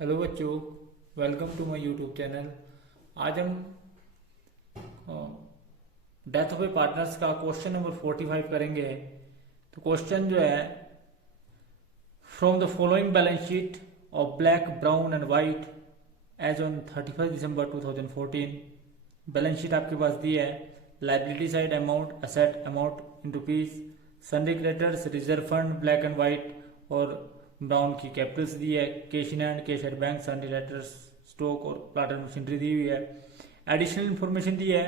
Hello बच्चों, welcome to my YouTube channel. आज हम डेथ ऑफ ए पार्टनर्स का क्वेश्चन नंबर 45 करेंगे। तो क्वेश्चन जो है, from the following balance sheet of Black, Brown and White as on 31 December 2014। Balance sheet आपके पास दी है। Liability side amount, asset amount in rupees, sundry creditors, reserve fund Black and White और Brown की capitals दी है। Cash in hand, cash at bank, Sunday creditors, stock और plant and machinery दी हुई है। एडिशनल इंफॉर्मेशन दी है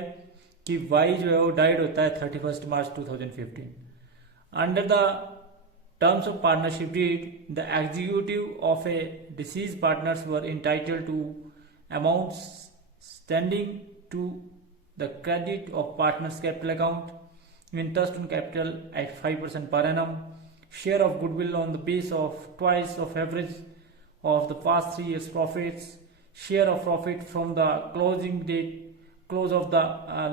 कि वाई जो है वो डाइड होता है 31 मार्च 2015। Under the terms of partnership deed, the executive of a deceased partners were entitled to amounts standing to the credit of partners capital account, interest on capital at 5% per annum, share of goodwill on the base of twice of average of the past 3 years profits, share of profit from the close of the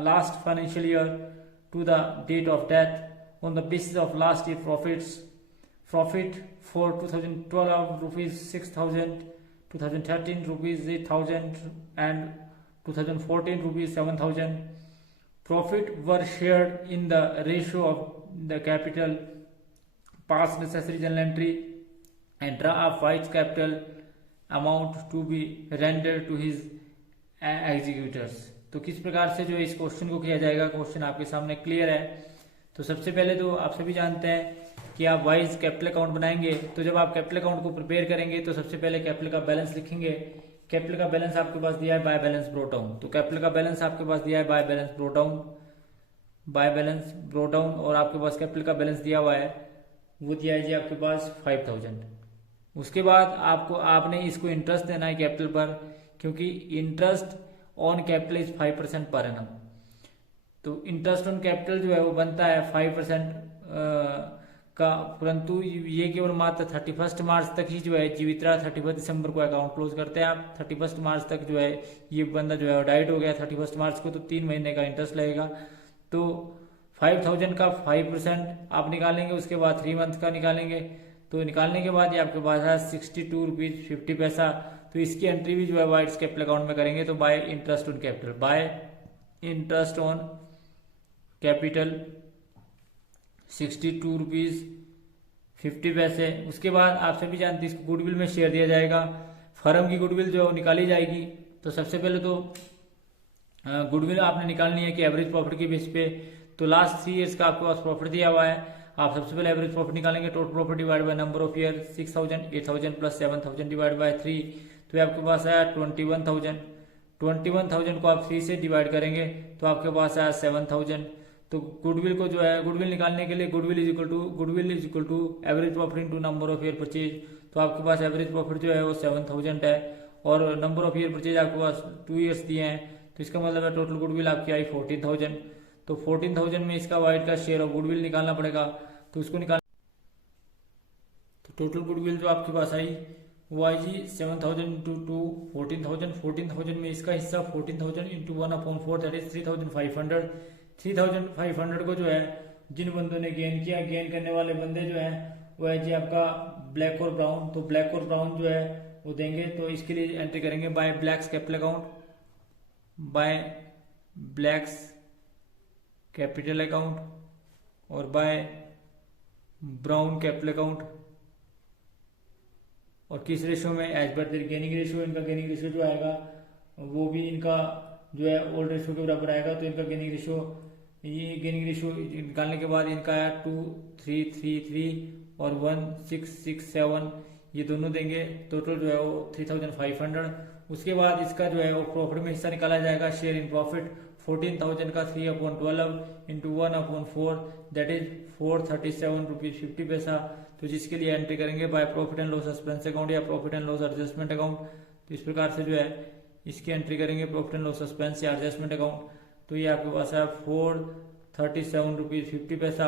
last financial year to the date of death on the basis of last year profit for 2012 rupees 6,000, 2013 rupees 8,000 and 2014 rupees 7,000. Profit were shared in the ratio of the capital, pass necessary journal entry and draw up White's capital amount to be rendered to his executors। तो किस प्रकार से जो इस question को किया जाएगा, question आपके सामने क्लियर है। तो सबसे पहले तो आप सभी जानते हैं कि आप वाइज कैपिटल अकाउंट बनाएंगे। तो जब आप कैपिटल अकाउंट को प्रिपेयर करेंगे तो सबसे पहले कैपिटल का बैलेंस लिखेंगे। कैपिटल का बैलेंस आपके पास दिया है बाय बैलेंस ब्रोट डाउन। तो कैपिटल का बैलेंस आपके पास दिया है बाय बैलेंस ब्रोट डाउन और आपके पास कैपिटल का बैलेंस दिया हुआ है, वो दिया है जी आपके पास 5,000। उसके बाद आपने इसको इंटरेस्ट देना है कैपिटल पर, क्योंकि interest on capital is 5% per annum. तो इंटरेस्ट ऑन कैपिटल जो है वो बनता है 5% का, परंतु ये केवल मात्र 31 मार्च तक ही जो है जीवित रहा। 31 दिसंबर को अकाउंट क्लोज करते हैं आप। 31 मार्च तक जो है ये बंदा जो है डाइट हो गया 31 मार्च को, तो 3 महीने का इंटरेस्ट लगेगा। तो 5,000 का 5% आप निकालेंगे, उसके बाद 3 मंथ का निकालेंगे। तो निकालने के बाद ये आपके पास है 62 रुपीज 50 पैसा। तो इसकी एंट्री भी जो है वाइट्स कैपिटल अकाउंट में करेंगे। तो bye interest on capital, bye interest on capital 62 rupees 50 पैसे। उसके बाद आप सभी जानते हैं इसको गुडविल में शेयर दिया जाएगा। फर्म की गुडविल जो निकाली जाएगी, तो सबसे पहले तो गुडविल आपने निकालनी है कि एवरेज प्रॉफिट की बेस पे। तो लास्ट 3 इयर्स का आपके पास प्रॉफिट दिया हुआ है। आप सबसे पहले एवरेज प्रॉफिट निकालेंगे। Total profit divide by number of year, 6,000, 8,000 plus 7,000 divide by 3, तो आपके पास आया 21,000। 21,000 को आप 3 से डिवाइड करेंगे तो आपके पास आया 7,000। तो गुडविल को जो है गुडविल निकालने के लिए goodwill is equal to average profit into number of year purchase. तो आपके पास एवरेज प्रॉफिट जो है वो 7,000 है और नंबर ऑफ ईयर परचेज आपके पास 2 ईयर्स दिए हैं। तो इसका मतलब है टोटल गुडविल आपकी आई 14,000। तो 14,000 में इसका वाइट का शेयर ऑफ गुडविल निकालना पड़ेगा। तो उसको निकाल, तो टोटल गुडविल जो आपके पास आई वो आई जी 7,000 इंटू 2 14,000। 14,000 में इसका हिस्सा 14,000 इंटू 1/4 दैट इज 3,500। 3,500 को जो है जिन बंदों ने गेन किया, गेन करने वाले बंदे जो है वो है जी आपका ब्लैक और ब्राउन। तो ब्लैक और ब्राउन जो है वो देंगे। तो इसके लिए एंट्री करेंगे by Black's capital account, by Black's capital account और बाय ब्राउन कैपिटल अकाउंट। और किस रेशो में, as per their gaining ratio. इनका गेनिंग रेशो जो आएगा वो भी इनका जो है ओल्ड रेशो के बराबर आएगा। तो इनका गेनिंग रेशो, ये गेनिंग रेशो निकालने के बाद इनका है 2,333 और 1,667, ये दोनों देंगे। टोटल जो है वो 3,500। उसके बाद इसका जो है वो प्रॉफिट में हिस्सा निकाला जाएगा, शेयर इन प्रॉफिट। 14,000 का 3/12 इंटू 1/4 दैट इज 437 रुपीज 50 पैसा। तो जिसके लिए एंट्री करेंगे by profit and loss expense account या profit and loss adjustment account. तो इस प्रकार से जो है इसकी एंट्री करेंगे प्रॉफिट एंड लॉस एक्सपेंस या एडजस्टमेंट अकाउंट। तो ये आपके पास है 437 रुपीज 50 पैसा।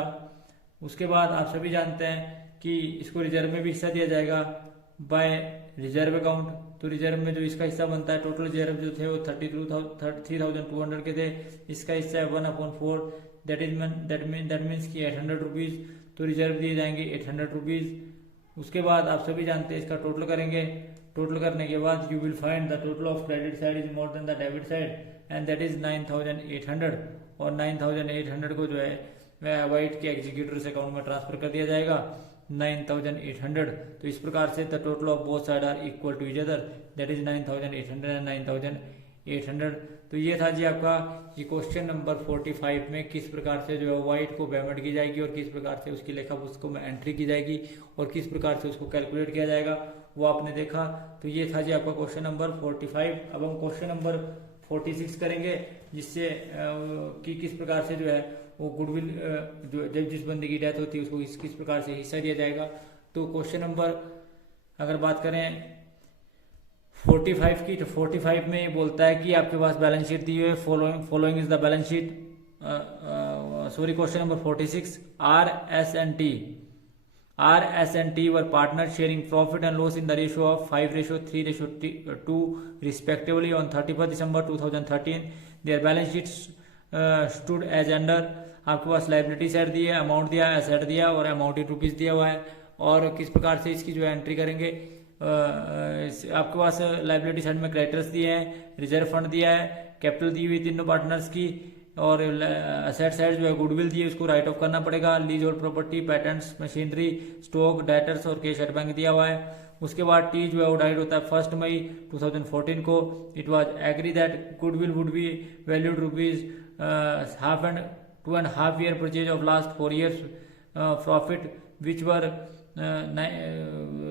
उसके बाद आप सभी जानते हैं कि इसको रिजर्व में भी हिस्सा दिया जाएगा बाय रिजर्व अकाउंट। तो रिजर्व में जो इसका हिस्सा बनता है, टोटल रिजर्व जो थे वो 3,200 के थे। इसका हिस्सा है 1/4 दैट मीन्स की 800 रुपीज। तो रिजर्व दिए जाएंगे 800 रुपीज। उसके बाद आप सभी जानते हैं इसका टोटल करेंगे टोटल करने के बाद you will find the total of credit side is more than the debit side and that is 9800 और 9800 को जो है वाइट के एग्जीक्यूटर्स अकाउंट में ट्रांसफर कर दिया जाएगा 9800। तो इस प्रकार से the total of both side are equal to each other that is 9800 and 9800। तो ये था जी आपका ये क्वेश्चन नंबर 45 में किस प्रकार से जो है वाइट को पेमेंट की जाएगी और किस प्रकार से उसकी लेखा पुस्तकों में एंट्री की जाएगी और किस प्रकार से उसको कैलकुलेट किया जाएगा वो आपने देखा। तो ये था जी आपका क्वेश्चन नंबर 45। अब हम क्वेश्चन नंबर 46 करेंगे जिससे कि किस प्रकार से जो है वो गुडविल जो जब जिस बंदे की डेथ होती है उसको किस प्रकार से हिस्सा दिया जाएगा। तो क्वेश्चन नंबर अगर बात करें 45 की, तो 45 में ये बोलता है कि आपके पास बैलेंस शीट दी हुई है, following is the balance sheet. Sorry, question number 46, R, S and T were partners sharing profit and loss in the ratio of 5:3:2 respectively on 31st December 2013. Their balance sheets stood as under। आपके पास liability side दी है, amount दिया है, asset दिया और amount in rupees दिया हुआ है। और किस प्रकार से इसकी जो है एंट्री करेंगे, आपके पास लाइबिलिटी साइड में क्रेडिटर्स दिए हैं, रिजर्व फंड दिया है, कैपिटल दी हुई तीनों पार्टनर्स की और असेट साइड जो है गुडविल दी है उसको राइट ऑफ करना पड़ेगा। Lease hold property, patents, machinery, stock, debtors और कैश एट बैंक दिया हुआ है। उसके बाद टी जो है वो डाइट होता है 1 मई 2014 को। It was agree that goodwill would be valued rupees half and 2.5 year purchase of last 4 years profit which were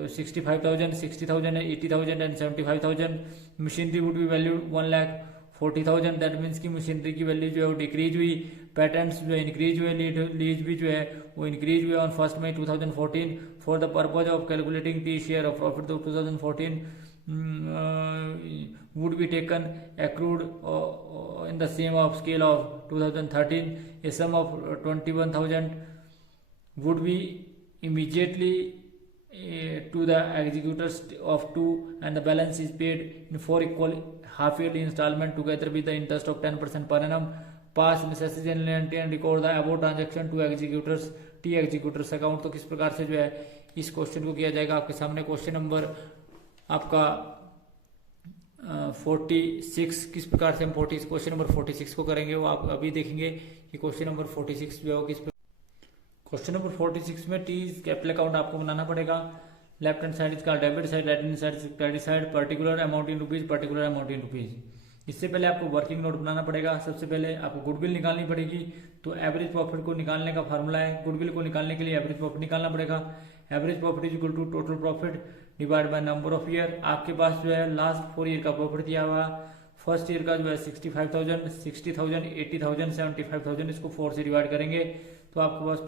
65,000, 60,000, 80,000 and 75,000। Machinery would be valued 1,40,000। That means की मशीनरी की वैल्यू जो है वो डिक्रीज हुई, पैटेंट्स जो है इंक्रीज हुए, lease भी जो है वो इंक्रीज हुए on 1 May 2014 for the purpose of calculating T share of profit of 2014 would be taken accrued in the same of scale of 2013. A sum of 21,000 would be immediately to the executors of 2 and the balance is paid in 4 equal half yearly installment together with the interest of 10% per annum. Pass necessary and record the above transaction to executors T executors account। तो किस प्रकार से जो है इस question को किया जाएगा आपके सामने। क्वेश्चन नंबर आपका 46 किस प्रकार से हम क्वेश्चन नंबर 46 को करेंगे वो आप अभी देखेंगे कि क्वेश्चन नंबर 46 जो है किस। क्वेश्चन नंबर 46 में टी कैपिटल अकाउंट आपको बनाना पड़ेगा। लेफ्ट हैंड साइड इसका debit side, right hand side credit side, particular amount in rupees, particular amount in rupees. इससे पहले आपको वर्किंग नोट बनाना पड़ेगा। सबसे पहले आपको गुडविल निकालनी पड़ेगी। तो एवरेज प्रॉफिट को निकालने का फार्मूला है, गुडविल को निकालने के लिए एवरेज प्रॉफिट निकालना पड़ेगा। Average profit is equal to total profit divide by number of year. आपके पास जो है लास्ट 4 ईयर का प्रॉफिट दिया हुआ। फर्स्ट ईयर का जो है 65,000, 60,000, 80,000, 75,000, इसको 4 से डिवाइड करेंगे तो आपके पास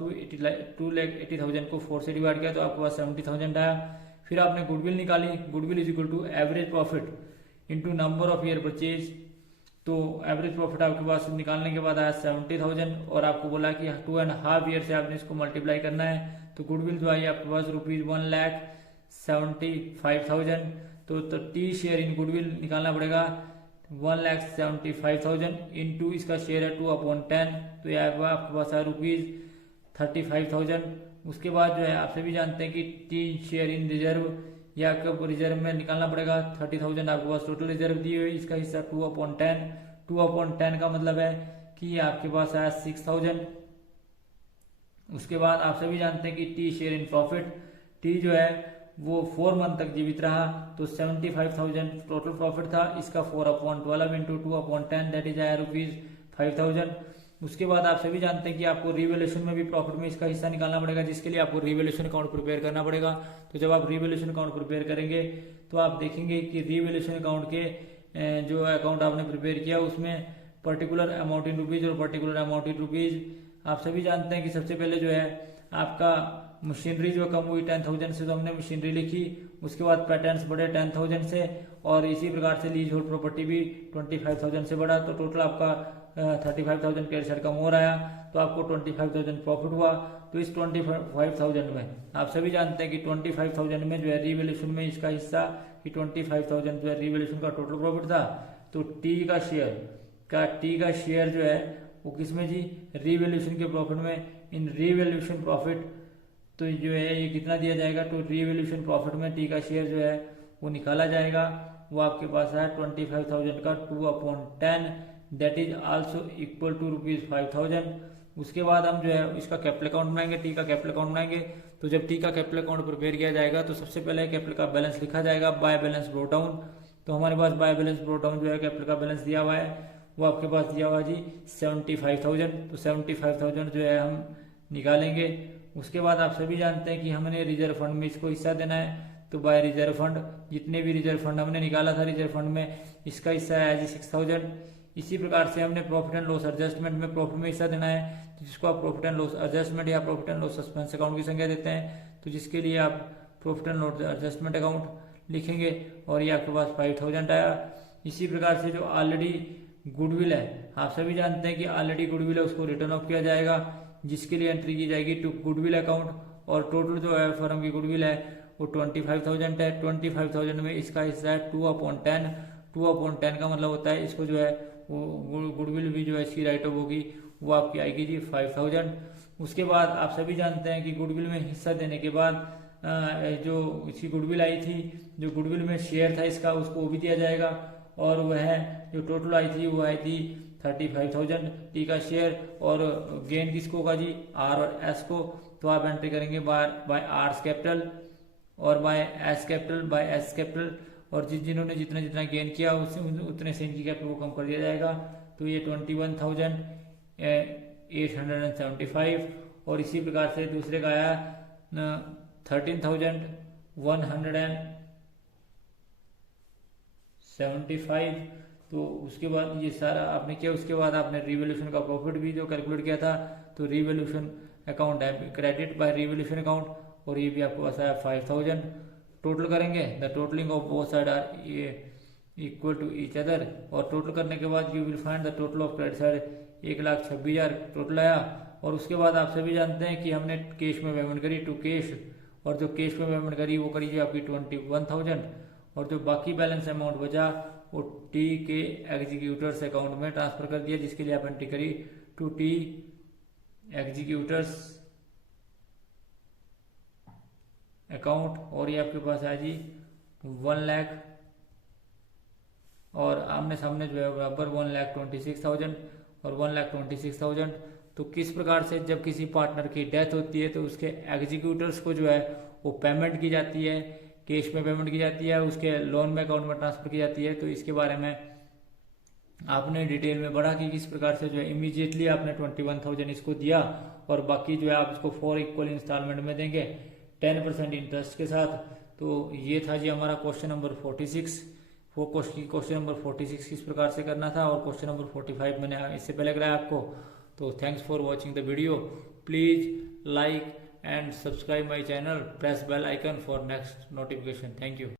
2,80,000 को 4 से डिवाइड किया तो आपके पास 70,000 आया। फिर आपने गुडविल निकाली। Goodwill is equal to average profit into number of year purchase. तो एवरेज प्रॉफिट आपके पास निकालने के बाद आया 70,000 और आपको बोला कि 2.5 ईयर से आपने इसको मल्टीप्लाई करना है। तो गुडविल जो आई आपके पास ₹1,75,000। तो टी शेयर इन गुडविल निकालना पड़ेगा 1,75,000 इंटू इसका शेयर है 2/10 तो यह आपके पास है ₹35,000। उसके बाद जो है आप सभी जानते हैं कि टी शेयर इन रिजर्व या कब रिजर्व में निकालना पड़ेगा 30,000 आपके पास टोटल रिजर्व दी हुई, इसका हिस्सा 2/10। 2/10 का मतलब है कि आपके पास आया 6,000। उसके बाद आप सभी जानते हैं कि T share in profit, T जो है वो 4 मंथ तक जीवित रहा तो 75,000 टोटल प्रॉफिट था। इसका 4/12 इंटू 2/10 दैट इज आया ₹5,000। उसके बाद आप सभी जानते हैं कि आपको रिवैल्यूएशन में भी प्रॉफिट में इसका हिस्सा निकालना पड़ेगा, जिसके लिए आपको रिवैल्यूएशन अकाउंट प्रिपेयर करना पड़ेगा। तो जब आप रिवैल्यूएशन अकाउंट प्रिपेयर करेंगे तो आप देखेंगे कि रिवैल्यूएशन अकाउंट के जो अकाउंट आपने प्रिपेयर किया उसमें पर्टिकुलर अमाउंट इन रुपीज और पर्टिकुलर अमाउंट इन रुपीज। आप सभी जानते हैं कि सबसे पहले जो है आपका मशीनरी जो कम हुई 10,000 से तो हमने मशीनरी लिखी। उसके बाद पैटेंट्स बढ़े 10,000 से और इसी प्रकार से लीज होल्ड प्रॉपर्टी भी 25,000 से बढ़ा। तो टोटल आपका 35,000 कैश कम हो रहा है तो आपको 25,000 प्रॉफिट हुआ। तो इस 25,000 में आप सभी जानते हैं कि 25,000 में जो है रिवैल्यूएशन में इसका हिस्सा कि 25,000 जो है रिवैल्यूएशन का टोटल प्रॉफिट था। तो टी का शेयर जो है वो किसमें जी, रिवैल्यूएशन के प्रॉफिट में। इन रिवैल्यूएशन प्रॉफिट तो जो है ये कितना दिया जाएगा, तो रिवैल्यूएशन प्रॉफिट में टी का शेयर जो है वो निकाला जाएगा। वो आपके पास है 25,000 का 2/10, that is also equal to ₹5,000। उसके बाद हम जो है इसका कैपिटल अकाउंट बनाएंगे, टी का कैपिटल अकाउंट बनाएंगे। तो जब टी का कैपिटल अकाउंट प्रिपेयर किया जाएगा तो सबसे पहले कैपिटल का बैलेंस लिखा जाएगा, बाय बैलेंस ब्रोट डाउन। तो हमारे पास बाय बैलेंस ब्रोट डाउन जो है कैपिटल का बैलेंस दिया हुआ है, वो आपके पास दिया हुआ जी 75,000। तो 75,000 जो है हम निकालेंगे। उसके बाद आप सभी जानते हैं कि हमने रिजर्व फंड में इसको हिस्सा देना है। तो बाय रिजर्व फंड, जितने भी रिजर्व फंड हमने निकाला था रिजर्व फंड में, इसका हिस्सा है जी 6,000। इसी प्रकार से हमने प्रॉफिट एंड लॉस एडजस्टमेंट में प्रॉफिट में हिस्सा देना है, तो जिसको आप प्रॉफिट एंड लॉस एडजस्टमेंट या profit and loss suspense account की संख्या देते हैं। तो जिसके लिए आप profit and loss adjustment account लिखेंगे और ये आपके पास 5,000 आया। इसी प्रकार से जो ऑलरेडी गुडविल है, आप सभी जानते हैं कि ऑलरेडी गुडविल है उसको रिटर्न ऑफ किया जाएगा, जिसके लिए एंट्री की जाएगी टू गुडविल अकाउंट। और टोटल जो है फर्म की गुडविल है वो 25,000 है। 25,000 में इसका हिस्सा है 2/10। 2/10 का मतलब होता है इसको जो है वो गुडविल भी जो है इसकी राइट ऑफ होगी वो आपकी आएगी जी 5,000। उसके बाद आप सभी जानते हैं कि गुडविल में हिस्सा देने के बाद जो इसकी गुडविल आई थी, जो गुडविल में शेयर था इसका, उसको वो भी दिया जाएगा। और वह जो टोटल आई थी वो आई थी 35,000 टी का शेयर। और गेन किसको होगा जी, आर और एस को। तो आप एंट्री करेंगे बाय आर्स कैपिटल और by S capital, by S capital. और जिन्होंने जितना जितना गेन किया उससे उतने से इनकी कैपिटल को कम कर दिया जाएगा। तो ये 21,875। और इसी प्रकार से दूसरे का आया 13,175। तो उसके बाद ये सारा आपने किया। उसके बाद आपने रिवोल्यूशन का प्रॉफिट भी जो कैलकुलेट किया था, तो रिवोल्यूशन अकाउंट है क्रेडिट बाय रिवोल्यूशन अकाउंट, और ये भी आपके पास आया 5,000। टोटल करेंगे, the totaling of both side are equal to each other. और टोटल करने के बाद you will find the total of credit side 1,26,000 total आया। और उसके बाद आप सभी जानते हैं कि हमने कैश में पेमेंट करी टू कैश, और जो कैश में पेमेंट करी वो करी आपकी 21,000। और जो बाकी बैलेंस अमाउंट बचा वो टी के एग्जीक्यूटर्स अकाउंट में ट्रांसफर कर दिया, जिसके लिए आप एंट्री करी टू टी एग्जीक्यूटर्स अकाउंट। और ये आपके पास है जी 1 लाख और आमने सामने जो है बराबर 1,26,000 और 1,26,000। तो किस प्रकार से जब किसी पार्टनर की डेथ होती है तो उसके एग्जीक्यूटर्स को जो है वो पेमेंट की जाती है, कैश में पेमेंट की जाती है, उसके लोन में अकाउंट में ट्रांसफर की जाती है। तो इसके बारे में आपने डिटेल में पढ़ा कि किस प्रकार से जो है इमीडिएटली आपने 21,000 इसको दिया और बाकी जो है आप इसको 4 इक्वल इंस्टॉलमेंट में देंगे 10% इंटरेस्ट के साथ। तो ये था जी हमारा क्वेश्चन नंबर 46। वो क्वेश्चन नंबर 46 किस प्रकार से करना था, और क्वेश्चन नंबर 45 मैंने इससे पहले कराया आपको। तो thanks for watching the video. Please like and subscribe my channel, press bell icon for next notification. Thank you.